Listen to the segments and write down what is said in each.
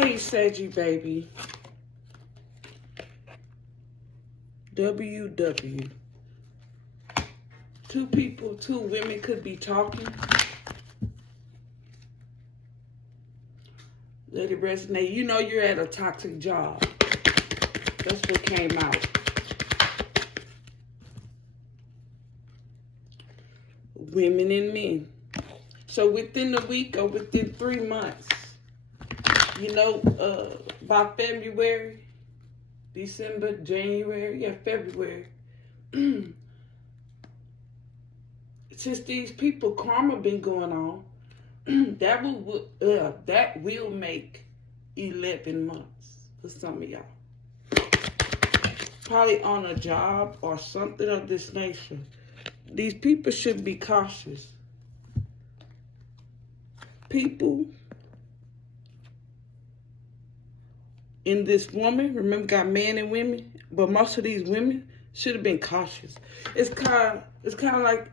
Hey, Saggy baby. WW. Two people, two women could be talking. Let it resonate. You know you're at a toxic job. That's what came out. Women and men. So within a week or within 3 months, you know, by February, December, January, February, since these people karma been going on, that will make 11 months for some of y'all. Probably on a job or something of this nature. These people should be cautious. People in this woman, remember, got men and women, but most of these women should have been cautious. It's kind of like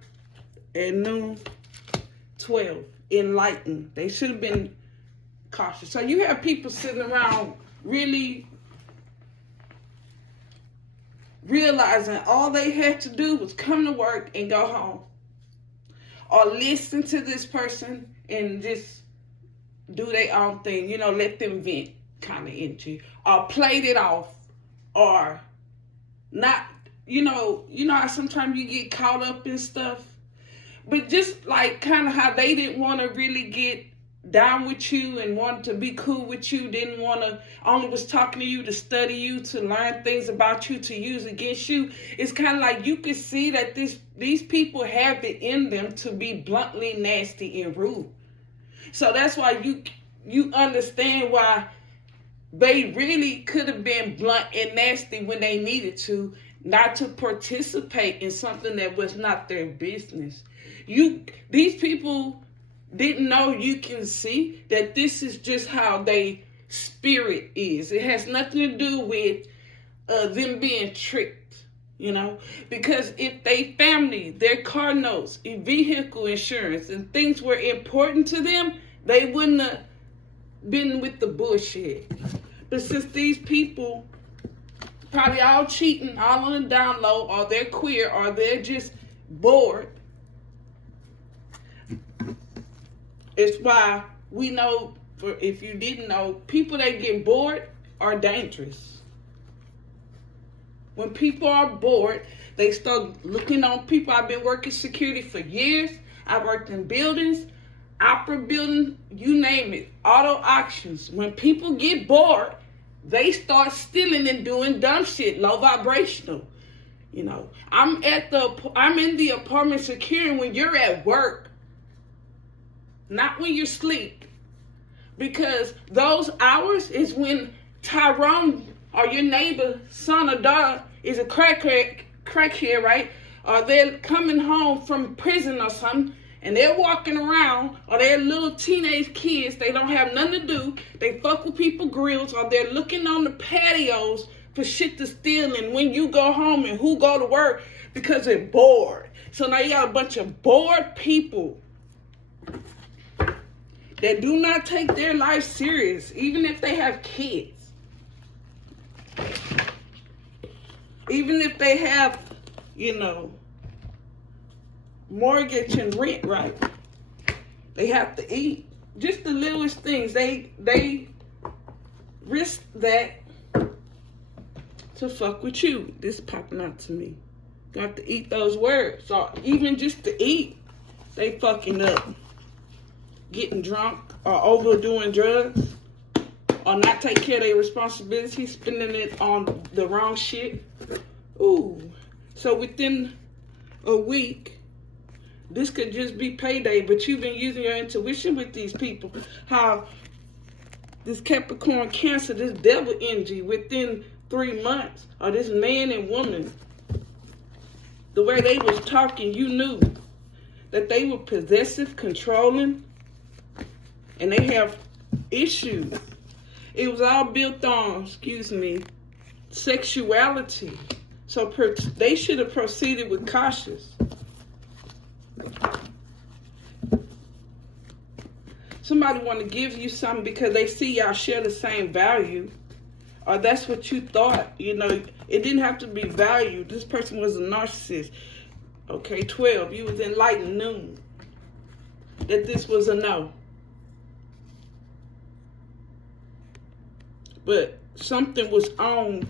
at noon, 12, enlightened. They should have been cautious. So you have people sitting around really realizing all they had to do was come to work and go home, or listen to this person and just do their own thing, you know, let them vent kind of energy, or played it off, or not, you know how sometimes you get caught up in stuff, but just like kind of how they didn't want to really get down with you and wanted to be cool with you, didn't want to, only was talking to you to study you, to learn things about you, to use against you. It's kind of like you could see that these people have it in them to be bluntly nasty and rude. So that's why you understand why they really could have been blunt and nasty when they needed to, not to participate in something that was not their business. These people didn't know you can see that this is just how they spirit is. It has nothing to do with them being tricked, you know, because if they family, their car notes, vehicle insurance, and things were important to them, they wouldn't have been with the bullshit. But since these people probably all cheating, all on the down low, or they're queer, or they're just bored, it's why we know, for if you didn't know, people that get bored are dangerous. When people are bored, they start looking on people. I've been working security for years. I worked in buildings, opera building, you name it, auto auctions. When people get bored, they start stealing and doing dumb shit, low vibrational. You know, I'm in the apartment securing when you're at work, not when you sleep, because those hours is when Tyrone or your neighbor, son or daughter, is a crackhead, right? Or they're coming home from prison or something, and they're walking around, or they're little teenage kids, they don't have nothing to do, they fuck with people grills, or they're looking on the patios for shit to steal, and when you go home and who go to work because they're bored. So now you got a bunch of bored people that do not take their life serious, even if they have kids. Even if they have, you know, mortgage and rent, right? They have to eat. Just the littlest things. They risk that to fuck with you. This popping out to me. You have to eat those words. So even just to eat, they fucking up. Getting drunk or overdoing drugs or not take care of their responsibilities, spending it on the wrong shit. Ooh. So within a week, this could just be payday, but you've been using your intuition with these people. How this Capricorn Cancer, this devil energy within 3 months, or this man and woman, the way they was talking, you knew that they were possessive, controlling, and they have issues. It was all built on, sexuality. So they should have proceeded with cautious. Somebody somebody want to give you something because they see y'all share the same value, or that's what you thought. You know, it didn't have to be value. This person was a narcissist. Okay, 12. You was enlightened, knew that this was a no. But something was on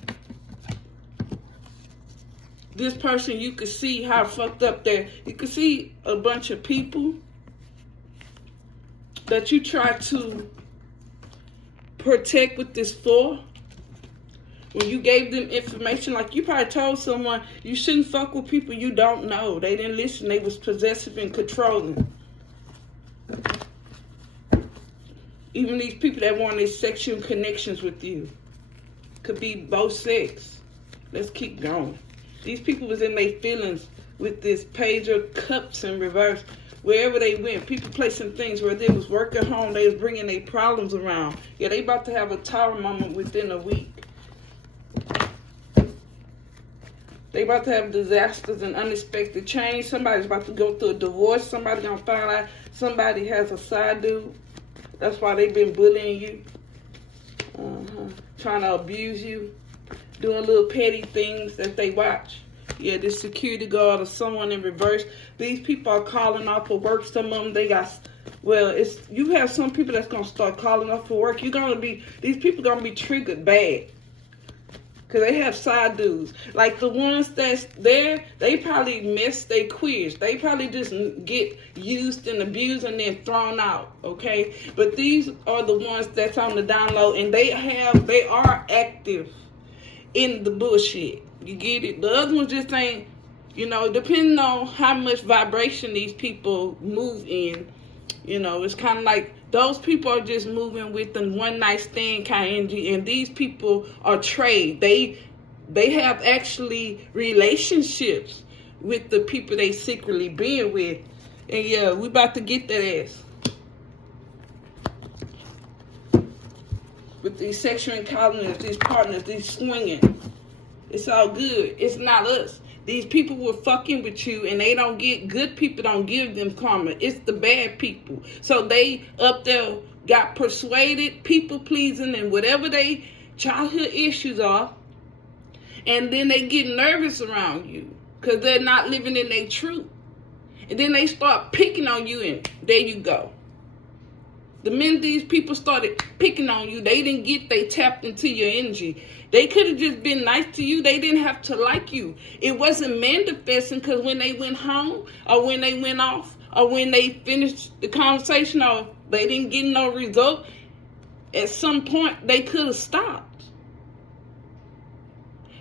this person. You could see how fucked up there. You could see a bunch of people that you try to protect with this for. When you gave them information, like you probably told someone you shouldn't fuck with people you don't know. They didn't listen. They was possessive and controlling. Even these people that wanted sexual connections with you. Could be both sex. Let's keep going. These people was in their feelings with this page of cups in reverse. Wherever they went, people placing things where they was working home, they was bringing their problems around. Yeah, they about to have a tower moment within a week. They about to have disasters and unexpected change. Somebody's about to go through a divorce. Somebody gonna find out somebody has a side dude. That's why they've been bullying you. Trying to abuse you. Doing little petty things that they watch. Yeah, this security guard or someone in reverse. These people are calling off for work. Some of them, they got, well, you have some people that's going to start calling off for work. These people going to be triggered bad. Because they have side dudes. Like the ones that's there, they probably miss their queers. They probably just get used and abused and then thrown out, okay? But these are the ones that's on the down low, and they are active in the bullshit. You get it? The other ones just ain't, you know, depending on how much vibration these people move in, you know, it's kind of like those people are just moving with the one night stand kind of energy, and these people are trade. They have actually relationships with the people they secretly being with. And yeah, we about to get that ass. With these sexual encounters, these partners, these swinging. It's all good. It's not us. These people were fucking with you, and they don't get, good people don't give them karma. It's the bad people. So they up there got persuaded, people pleasing, and whatever they childhood issues are, and then they get nervous around you because they're not living in their truth. And then they start picking on you, and there you go. The minute these people started picking on you, they tapped into your energy. They could have just been nice to you. They didn't have to like you. It wasn't manifesting because when they went home or when they went off or when they finished the conversation or they didn't get no result, at some point they could have stopped.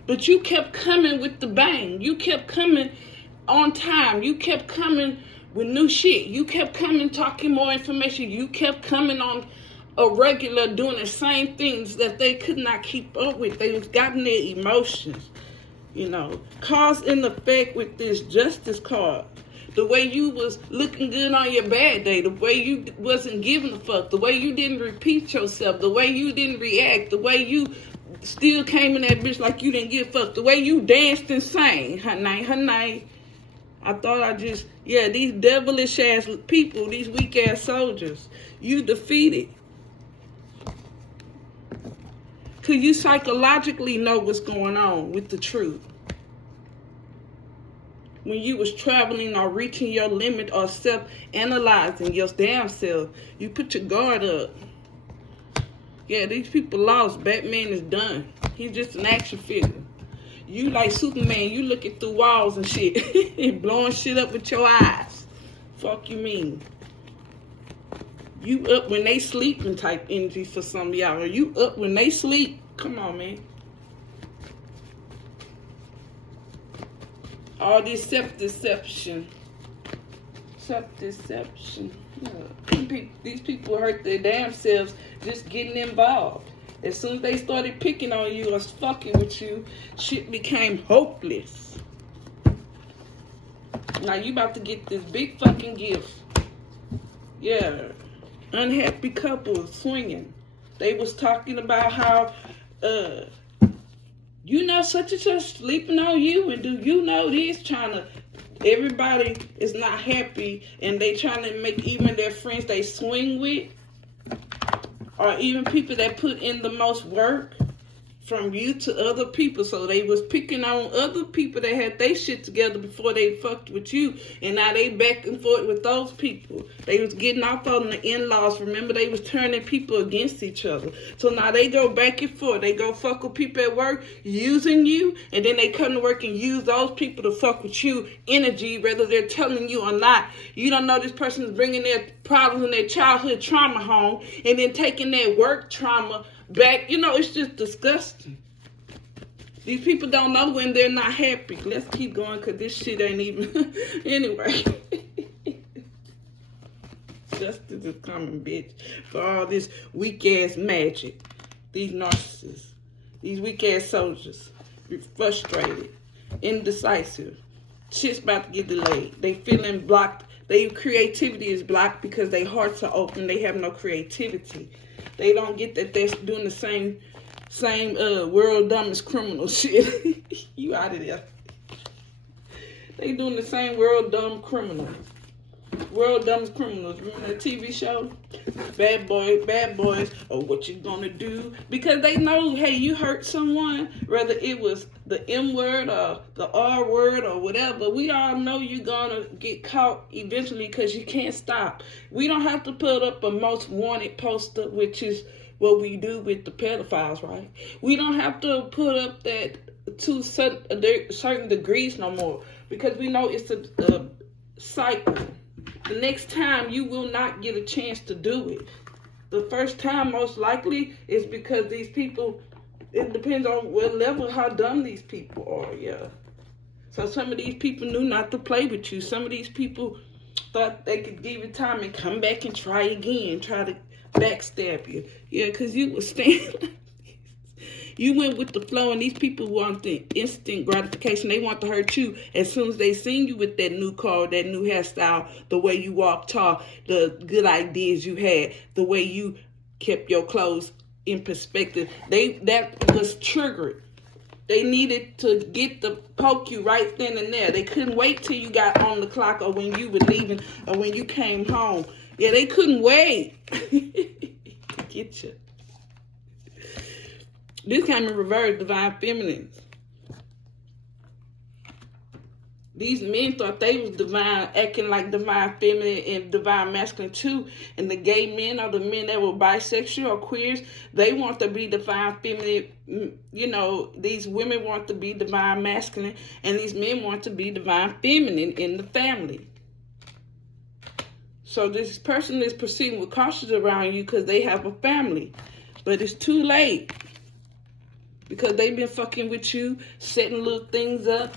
But you kept coming with the bang. You kept coming on time. You kept coming with new shit. You kept coming talking more information. You kept coming on a regular doing the same things that they could not keep up with. They was gotten their emotions, you know. Cause and effect with this justice card. The way you was looking good on your bad day, the way you wasn't giving a fuck, the way you didn't repeat yourself, the way you didn't react, the way you still came in that bitch like you didn't give a fuck, the way you danced and sang, honey. I thought these devilish ass people, these weak ass soldiers, you defeated. Because you psychologically know what's going on with the truth. When you was traveling or reaching your limit or self-analyzing your damn self, you put your guard up. Yeah, these people lost. Batman is done. He's just an action figure. You like Superman, you looking through walls and shit. And blowing shit up with your eyes. Fuck you mean? You up when they sleeping type energy for some of y'all. Are you up when they sleep? Come on, man. All this self-deception. Self-deception. Yeah. These people hurt their damn selves just getting involved. As soon as they started picking on you or fucking with you, shit became hopeless. Now you about to get this big fucking gift. Yeah. Unhappy couple swinging. They was talking about how, you know, such and such sleeping on you, and do you know this? Everybody is not happy, and they trying to make even their friends they swing with or even people that put in the most work from you to other people. So they was picking on other people that had their shit together before they fucked with you, and now they back and forth with those people. They was getting off on the in-laws. Remember, they was turning people against each other. So now they go back and forth. They go fuck with people at work using you, and then they come to work and use those people to fuck with you energy, whether they're telling you or not. You don't know this person is bringing their problems and their childhood trauma home, and then taking their work trauma back. You know, it's just disgusting. These people don't know when they're not happy. Let's keep going, because this shit ain't even... Anyway. Justice is coming, bitch. For all this weak-ass magic. These narcissists. These weak-ass soldiers. You're frustrated. Indecisive. Shit's about to get delayed. They feeling blocked. Their creativity is blocked because their hearts are open. They have no creativity. They don't get that they're doing the same world dumbest criminal shit. You out of there. They doing the same world dumb criminal. World dumbest criminals. Remember that TV show? Bad boys. Oh, what you gonna do? Because they know, hey, you hurt someone, whether it was the M word or the R word or whatever, we all know you're gonna get caught eventually because you can't stop. We don't have to put up a most wanted poster, which is what we do with the pedophiles, right? We don't have to put up that to certain degrees no more, because we know it's a cycle. The next time you will not get a chance to do it. The first time most likely is because these people, it depends on what level, how dumb these people are, yeah. So some of these people knew not to play with you. Some of these people thought they could give you time and come back and try again, try to backstab you. Yeah, because you was standing. You went with the flow, and these people want the instant gratification. They want to hurt you as soon as they seen you with that new car, that new hairstyle, the way you walk tall, the good ideas you had, the way you kept your clothes in perspective. That was triggered. They needed to get to poke you right then and there. They couldn't wait till you got on the clock or when you were leaving or when you came home. Yeah, they couldn't wait to get you. This came in reverse, divine feminines. These men thought they was divine, acting like divine feminine and divine masculine too. And the gay men or the men that were bisexual or queers, they want to be divine feminine. You know, these women want to be divine masculine, and these men want to be divine feminine in the family. So this person is proceeding with caution around you because they have a family. But it's too late. Because they've been fucking with you, setting little things up,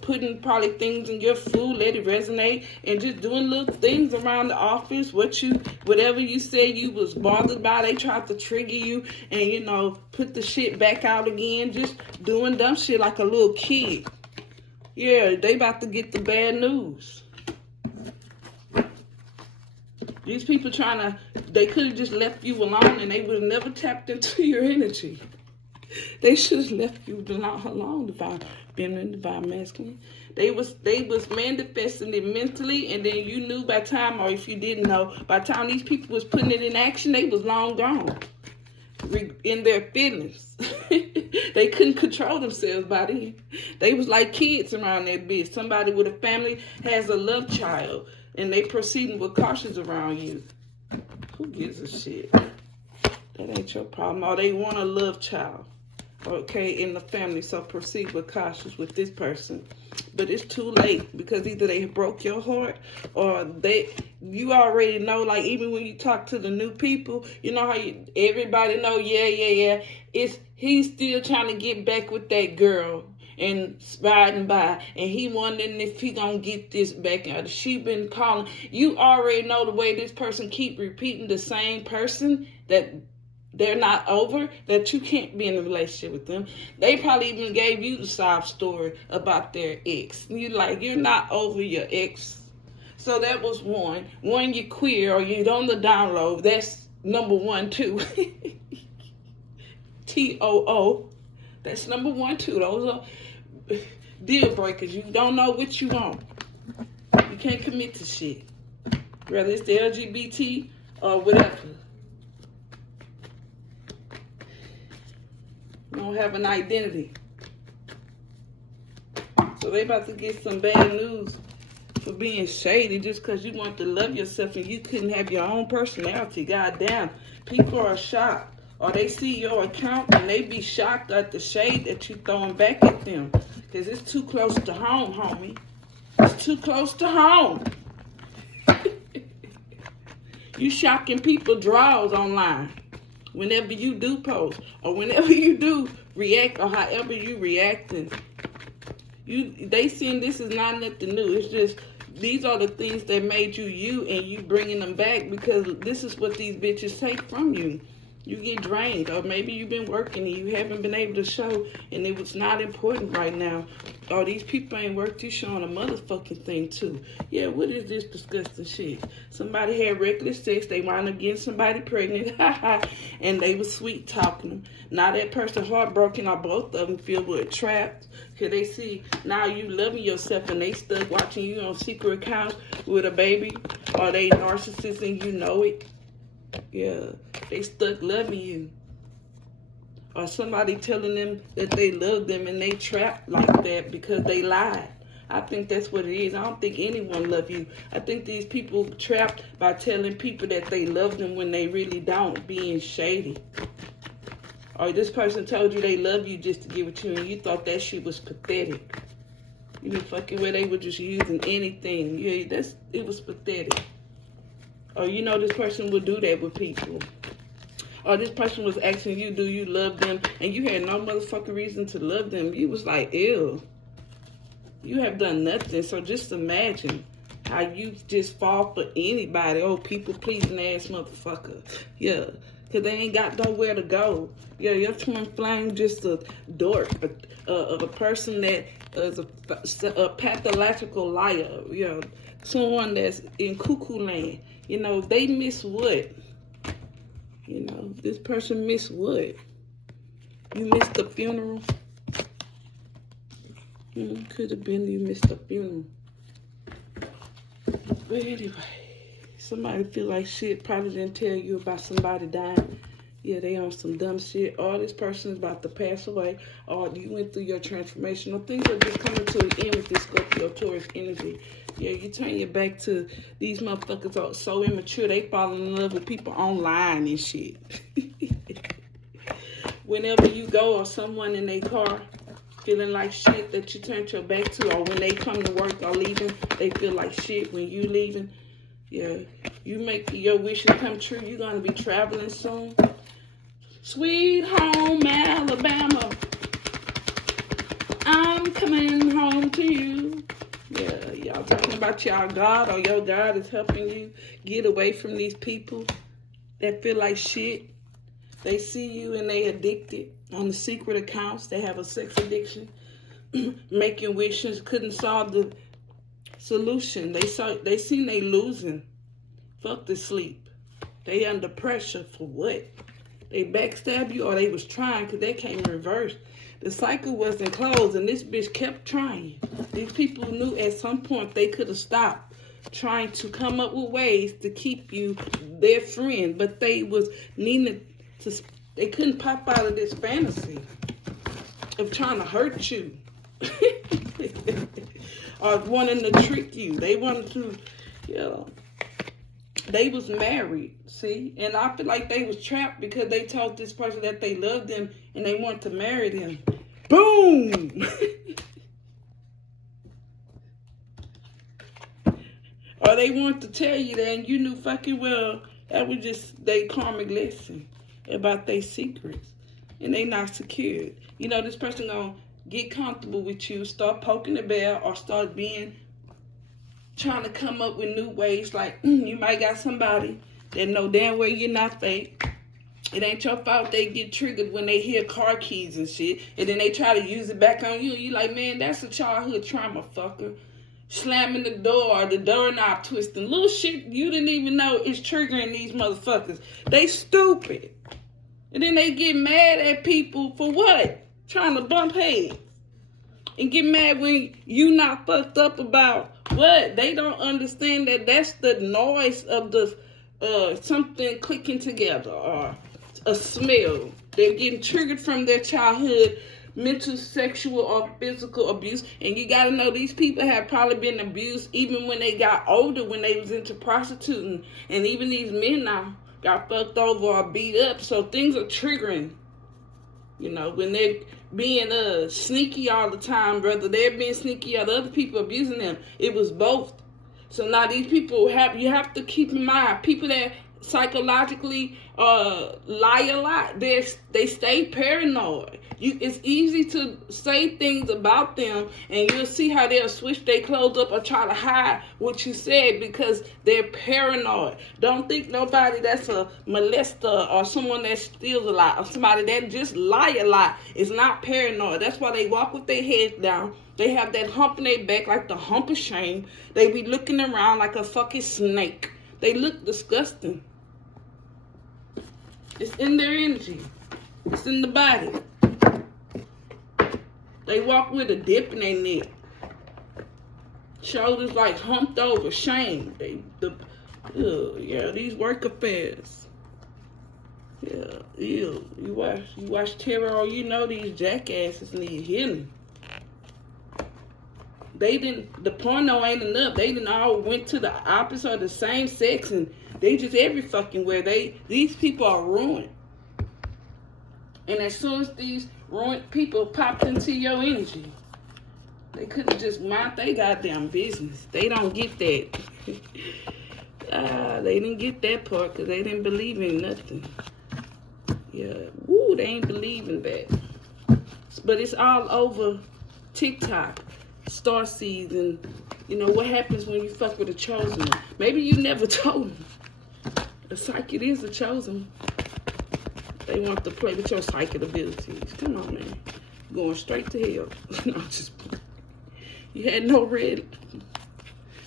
putting probably things in your food, let it resonate, and just doing little things around the office. Whatever you said you was bothered by, they tried to trigger you and, you know, put the shit back out again, just doing dumb shit like a little kid. Yeah, they about to get the bad news. These people they could have just left you alone and they would have never tapped into your energy. They should have left you alone, divine feminine, divine masculine. They was manifesting it mentally, and then you knew by time, or if you didn't know, by the time these people was putting it in action, they was long gone in their feelings. They couldn't control themselves by then. They was like kids around that bitch. Somebody with a family has a love child, and they proceeding with cautious around you. Who gives a shit? That ain't your problem. Or they want a love child. Okay, in the family, so proceed with cautious with this person. But it's too late, because either they broke your heart or you already know, like even when you talk to the new people, you know how everybody know, he's still trying to get back with that girl and riding by, and he wondering if he gonna get this back out. She been calling. You already know the way this person keep repeating the same person, that they're not over, that you can't be in a relationship with them. They probably even gave you the sob story about their ex. You're not over your ex. So that was one. One, you're queer or you're on the download. That's number 1, too. TOO. That's number 1, too. Those are deal breakers. You don't know what you want. You can't commit to shit. Whether it's the LGBT or whatever. don't have an identity. So they about to get some bad news for being shady just because you want to love yourself and you couldn't have your own personality. Goddamn, people are shocked. Or they see your account and they be shocked at the shade that you throwing back at them. Because it's too close to home, homie. It's too close to home. You shocking people draws online. Whenever you do post or whenever you do react or however you reacting. They seeing this is not nothing new. It's just these are the things that made you you, and you bringing them back because this is what these bitches take from you. You get drained, or maybe you've been working and you haven't been able to show, and it was not important right now. Or these people ain't worth you showing a motherfucking thing too. Yeah, what is this disgusting shit? Somebody had reckless sex, they wound up getting somebody pregnant, and they was sweet talking them. Now that person heartbroken, or both of them feel with trapped. Cause they see now you loving yourself and they stuck watching you on secret accounts with a baby, or they narcissists and you know it. Yeah, they stuck loving you. Or somebody telling them that they love them and they trapped like that because they lied. I think that's what it is. I don't think anyone love you. I think these people trapped by telling people that they love them when they really don't, being shady. Or this person told you they love you just to give it to you and you thought that shit was pathetic. You know, fucking where they were just using anything. Yeah, it was pathetic. Or you know this person would do that with people. Or this person was asking you, do you love them? And you had no motherfucking reason to love them. You was like, ew. You have done nothing. So just imagine how you just fall for anybody. Oh, people pleasing ass motherfucker. Yeah. Because they ain't got nowhere to go. Yeah, your twin flame just a dork. A person that is a pathological liar. You know, someone that's in cuckoo land. You know, they miss what? You know, this person missed what? You missed the funeral? Could have been you missed the funeral. But anyway, somebody feel like shit, probably didn't tell you about somebody dying. Yeah, they on some dumb shit. Or this person is about to pass away. Or you went through your transformation. Or things are just coming to an end with this Scorpio Taurus energy. Yeah, you turn your back to these motherfuckers are so immature. They fall in love with people online and shit. Whenever you go or someone in their car feeling like shit that you turned your back to, or when they come to work or leaving, they feel like shit when you leaving. Yeah, you make your wishes come true. You're going to be traveling soon. Sweet home Alabama, I'm coming home to you. Yeah, y'all talking about y'all God, or your God is helping you get away from these people that feel like shit. They see you and they addicted on the secret accounts. They have a sex addiction, making wishes, couldn't solve the solution. They seen they losing. Fuck the sleep. They under pressure for what? They backstab you, or they was trying because they came reversed. The cycle wasn't closed, and this bitch kept trying. These people knew at some point they could have stopped trying to come up with ways to keep you their friend, but they was needing to. They couldn't pop out of this fantasy of trying to hurt you or wanting to trick you. They wanted to, you know. They was married, see? And I feel like they was trapped because they told this person that they loved them and they wanted to marry them. Boom! Or they want to tell you that and you knew fucking well that was just their karmic lesson about their secrets. And they not secured. You know, this person gonna get comfortable with you, start poking the bear, or start trying to come up with new ways. Like, you might got somebody that know damn well you're not fake. It ain't your fault they get triggered when they hear car keys and shit. And then they try to use it back on you. You like, man, that's a childhood trauma, fucker. Slamming the door or the doorknob twisting. Little shit you didn't even know is triggering these motherfuckers. They stupid. And then they get mad at people for what? Trying to bump heads. And get mad when you not fucked up about what? They don't understand that that's the noise of the something clicking together, or a smell. They're getting triggered from their childhood, mental, sexual, or physical abuse. And you got to know these people have probably been abused even when they got older, when they was into prostituting. And even these men now got fucked over or beat up. So things are triggering. You know, when they're being sneaky all the time, brother, they're being sneaky or the other people abusing them. It was both. So now these people you have to keep in mind, people that psychologically lie a lot, they stay paranoid. It's easy to say things about them, and you'll see how they'll switch their clothes up or try to hide what you said because they're paranoid. Don't think nobody that's a molester or someone that steals a lot or somebody that just lie a lot is not paranoid. That's why they walk with their heads down. They have that hump in their back like the hump of shame. They be looking around like a fucking snake. They look disgusting. It's in their energy. It's in the body. They walk with a dip in their neck. Shoulders like humped over. Shame. Yeah, these work affairs. Yeah, ew. You watch terror, you know these jackasses need healing. The porno ain't enough. They done all went to the opposite of the same sex, and they just every fucking where. These people are ruined. And as soon as these ruined people popped into your energy, they couldn't just mind their goddamn business. They don't get that. They didn't get that part because they didn't believe in nothing. Yeah, woo, they ain't believing that. But it's all over TikTok. Star seeds, and you know what happens when you fuck with a chosen one. Maybe you never told them. The psychic is a chosen. They want to play with your psychic abilities. Come on, man. Going straight to hell. No, just you had no red.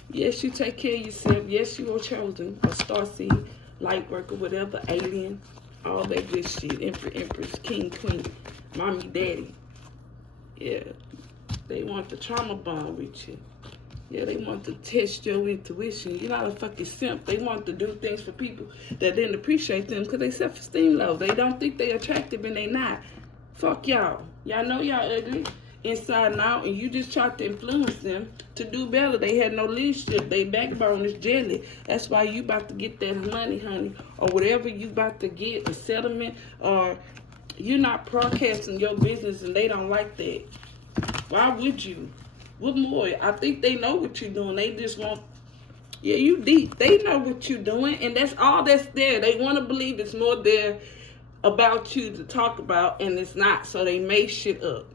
Yes, you take care of yourself. Yes, you are chosen. A star seed, light worker, whatever, alien, all that good shit. Empress, king, queen, mommy, daddy. Yeah. They want the trauma bond with you. Yeah, they want to test your intuition. You're not a fucking simp. They want to do things for people that didn't appreciate them because they self-esteem low. They don't think they attractive and they not. Fuck y'all. Y'all know y'all ugly inside and out, and you just tried to influence them to do better. They had no leadership. They backbone is jelly. That's why you about to get that money, honey, or whatever you about to get, a settlement, or you're not broadcasting your business and they don't like that. Why would you? What more? I think they know what you're doing. They just want, yeah, you deep. They know what you're doing, and that's all that's there. They want to believe it's more there about you to talk about, and it's not, so they make shit up.